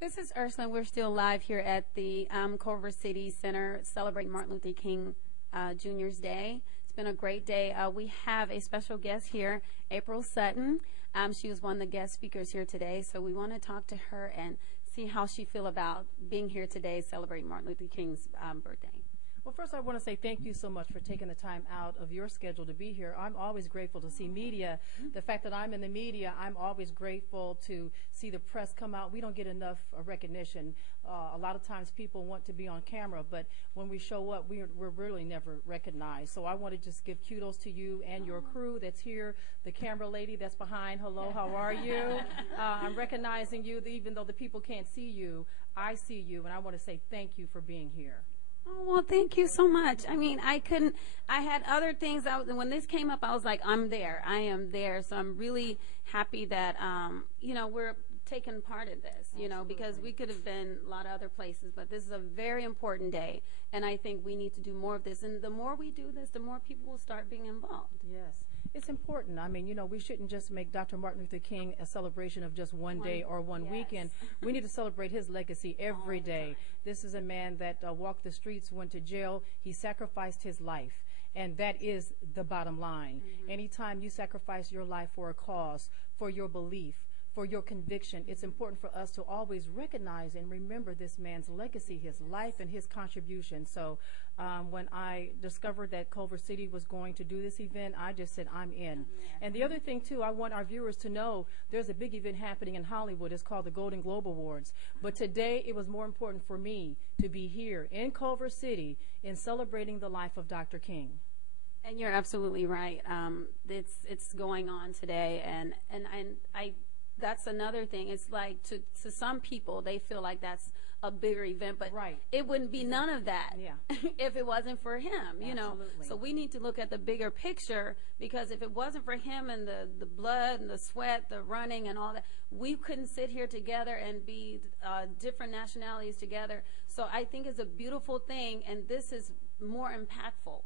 This is Ursula. We're still live here at the Culver City Center celebrating Martin Luther King Jr.'s Day. It's been a great day. We have a special guest here, April Sutton. She was one of the guest speakers here today, so we want to talk to her and see how she feel about being here today celebrating Martin Luther King's birthday. Well, first I want to say thank you so much for taking the time out of your schedule to be here. I'm always grateful to see media. The fact that I'm in the media, I'm always grateful to see the press come out. We don't get enough recognition. A lot of times people want to be on camera, but when we show up, we're really never recognized. So I want to just give kudos to you and your crew that's here, the camera lady that's behind. Hello, how are you? I'm recognizing you. Even though the people can't see you, I see you, and I want to say thank you for being here. Oh, well, thank you so much. I mean, I had other things. When this came up, I was like, I'm there. I am there. So I'm really happy that, we're taking part in this, because we could have been a lot of other places. But this is a very important day, and I think we need to do more of this. And the more we do this, the more people will start being involved. Yes. It's important. I mean, we shouldn't just make Dr. Martin Luther King a celebration of just one day or one weekend. We need to celebrate his legacy every day. This is a man that walked the streets, went to jail. He sacrificed his life, and that is the bottom line. Anytime you sacrifice your life for a cause, for your belief, for your conviction, it's important for us to always recognize and remember this man's legacy, his life, and his contribution. So when I discovered that Culver City was going to do this event, I just said, I'm in. And the other thing, too, I want our viewers to know there's a big event happening in Hollywood. It's called the Golden Globe Awards. But today it was more important for me to be here in Culver City in celebrating the life of Dr. King. And you're absolutely right. It's going on today, and I that's another thing. It's like to some people, they feel like that's a bigger event, but it wouldn't be none of that if it wasn't for him, Absolutely. So we need to look at the bigger picture, because if it wasn't for him and the blood and the sweat, the running and all that, we couldn't sit here together and be different nationalities together. So I think it's a beautiful thing, and this is more impactful,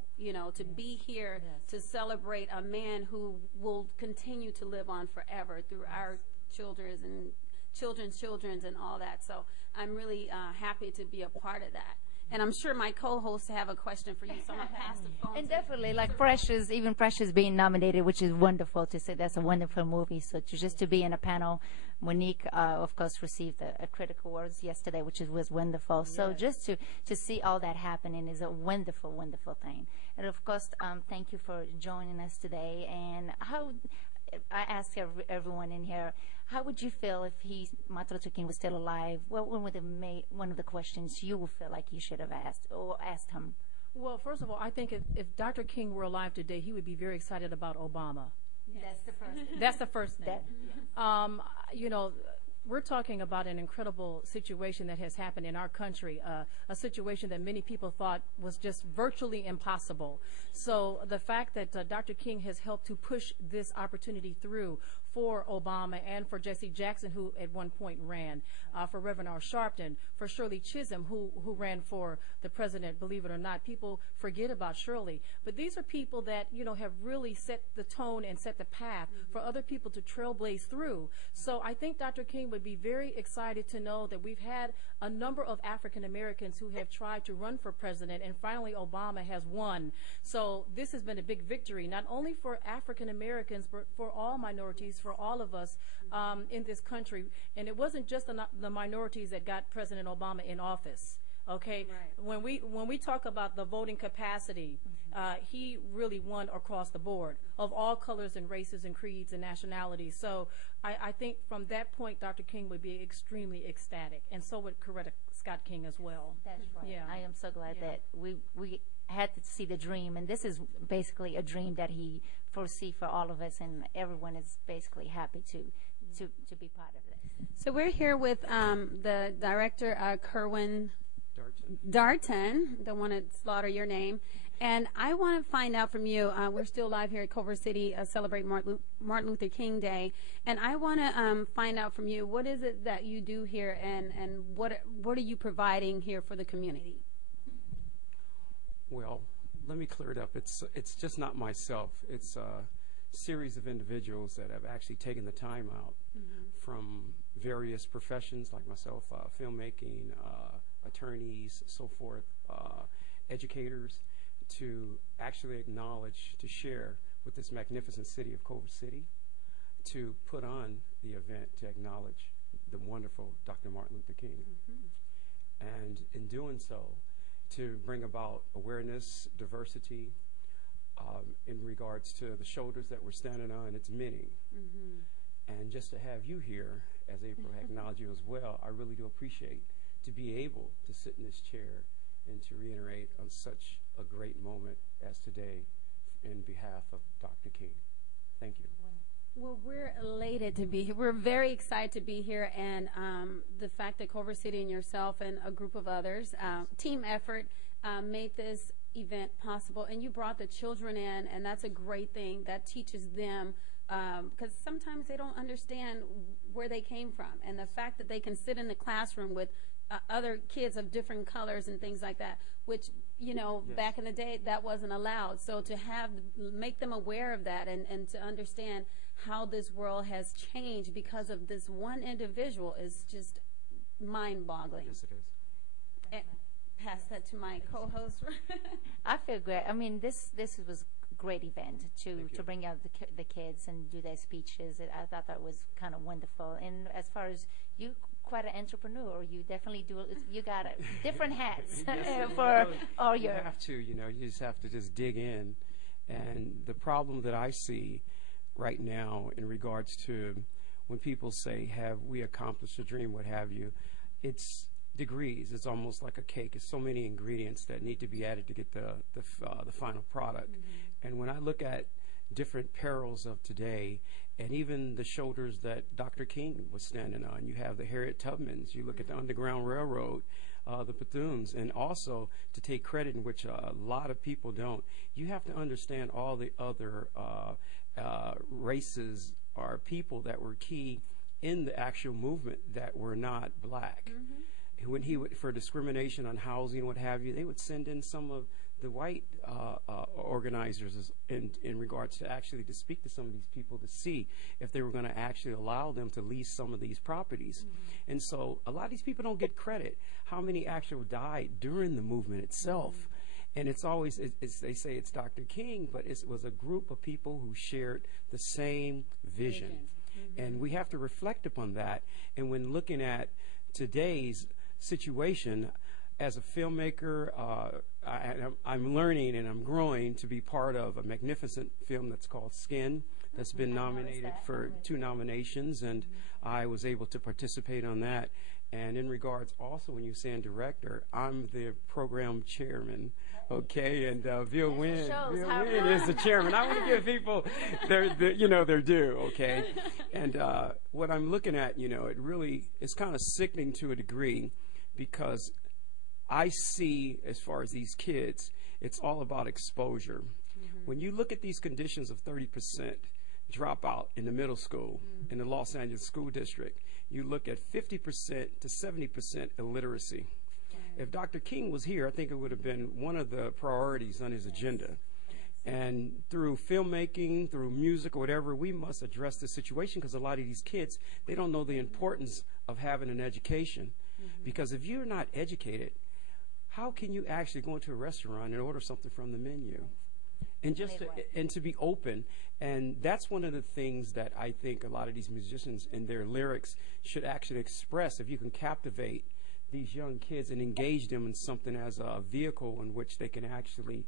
to be here to celebrate a man who will continue to live on forever through our children's and children's and all that. So I'm really happy to be a part of that. And I'm sure my co-hosts have a question for you, so I'm going to pass the phone. And definitely, like Precious, even Precious being nominated, which is wonderful to say. That's a wonderful movie. So just to be in a panel, Monique, of course, received a critical awards yesterday, which was wonderful. Yes. So just to see all that happening is a wonderful, wonderful thing. And of course, thank you for joining us today. And I asked everyone in here, how would you feel if Martin Luther King was still alive? What would one of the questions you would feel like you should have asked him? Well, first of all, I think if Dr. King were alive today, he would be very excited about Obama. Yes. That's the first thing. That's the first thing. We're talking about an incredible situation that has happened in our country, a situation that many people thought was just virtually impossible. So the fact that Dr. King has helped to push this opportunity through for Obama and for Jesse Jackson, who at one point ran, for Reverend R. Sharpton, for Shirley Chisholm, who ran for the president. Believe it or not, people forget about Shirley. But these are people that, have really set the tone and set the path for other people to trailblaze through. So I think Dr. King would be very excited to know that we've had a number of African Americans who have tried to run for president, and finally Obama has won. So this has been a big victory, not only for African Americans, but for all minorities, for all of us in this country. And it wasn't just the minorities that got President Obama in office. Okay, when we talk about the voting capacity, he really won across the board of all colors and races and creeds and nationalities. So I think from that point, Dr. King would be extremely ecstatic, and so would Coretta Scott King as well. That's right. Yeah. I am so glad that we had to see the dream, and this is basically a dream that he foresee for all of us, and everyone is basically happy to be part of this. So we're here with the director, Kerwin Darton. Don't want to slaughter your name. And I want to find out from you, we're still live here at Culver City celebrating Martin Luther King Day, and I want to find out from you, what is it that you do here, and what are you providing here for the community? Well, let me clear it up. It's just not myself. It's a series of individuals that have actually taken the time out from various professions like myself, filmmaking, attorneys, so forth, educators, to actually acknowledge, to share with this magnificent city of Culver City, to put on the event to acknowledge the wonderful Dr. Martin Luther King. And in doing so, to bring about awareness, diversity, in regards to the shoulders that we're standing on, it's many. And just to have you here, as April acknowledged you as well, I really do appreciate to be able to sit in this chair and to reiterate on such a great moment as today in behalf of Dr. King. Thank you. Well, we're elated to be here. We're very excited to be here, and the fact that Culver City and yourself and a group of others, team effort, made this event possible. And you brought the children in, and that's a great thing. That teaches them, because sometimes they don't understand where they came from. And the fact that they can sit in the classroom with other kids of different colors and things like that, which, you know, back in the day, that wasn't allowed. So to make them aware of that and to understand how this world has changed because of this one individual is just mind-boggling. Yes, it is. And pass that to my co-host. I feel great. I mean, this was a great event to bring out the kids and do their speeches. I thought that was kind of wonderful. And as far as you, quite an entrepreneur, you definitely do. You got different hats for all your. You have to, you know, you just have to just dig in. And the problem that I see right now in regards to when people say, have we accomplished a dream, what have you, it's degrees. It's almost like a cake. It's so many ingredients that need to be added to get the final product. And when I look at different perils of today, and even the shoulders that Dr. King was standing on, you have the Harriet Tubmans, you look at the Underground Railroad, the Bethunes, and also to take credit, in which a lot of people don't, you have to understand all the other races or people that were key in the actual movement that were not black. When he would, for discrimination on housing, what have you, they would send in some of the white organizers in regards to actually to speak to some of these people to see if they were going to actually allow them to lease some of these properties. And so a lot of these people don't get credit. How many actually died during the movement itself? And it's always, they say it's Dr. King, but it was a group of people who shared the same vision. And we have to reflect upon that. And when looking at today's situation, as a filmmaker, I'm learning and I'm growing to be part of a magnificent film that's called Skin, that's been nominated for 2 nominations, and I was able to participate on that. And in regards also, when you're saying director, I'm the program chairman, okay, and Bill Wynn is the chairman. I want to give people their due, okay. And what I'm looking at, you know, it really is kind of sickening to a degree, because I see, as far as these kids, it's all about exposure. When you look at these conditions of 30% dropout in the middle school in the Los Angeles School District, you look at 50% to 70% illiteracy. If Dr. King was here, I think it would have been one of the priorities on his agenda. And through filmmaking, through music or whatever, we must address this situation, because a lot of these kids, they don't know the importance of having an education. Because if you're not educated, how can you actually go into a restaurant and order something from the menu? And just to be open. And that's one of the things that I think a lot of these musicians in their lyrics should actually express. If you can captivate these young kids and engage them in something as a vehicle in which they can actually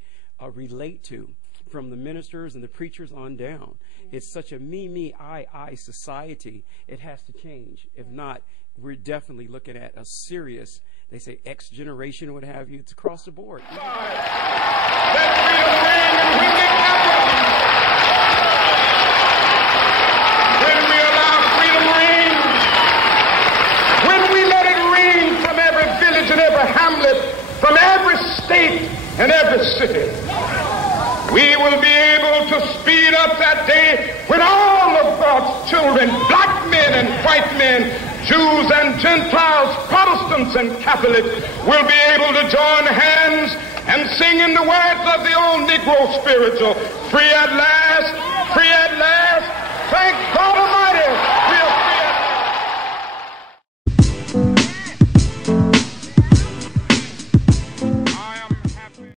relate to, from the ministers and the preachers on down. It's such a me, I society. It has to change. If not, we're definitely looking at a serious, they say X generation, what have you. It's across the board. When we allow freedom reign, when we let it reign from every village and every hamlet, from every state and every city, we will be able to speed up that day when all of God's children, black men and white men, Jews and Gentiles, Protestants and Catholics, will be able to join hands and sing in the words of the old Negro spiritual, free at last, thank God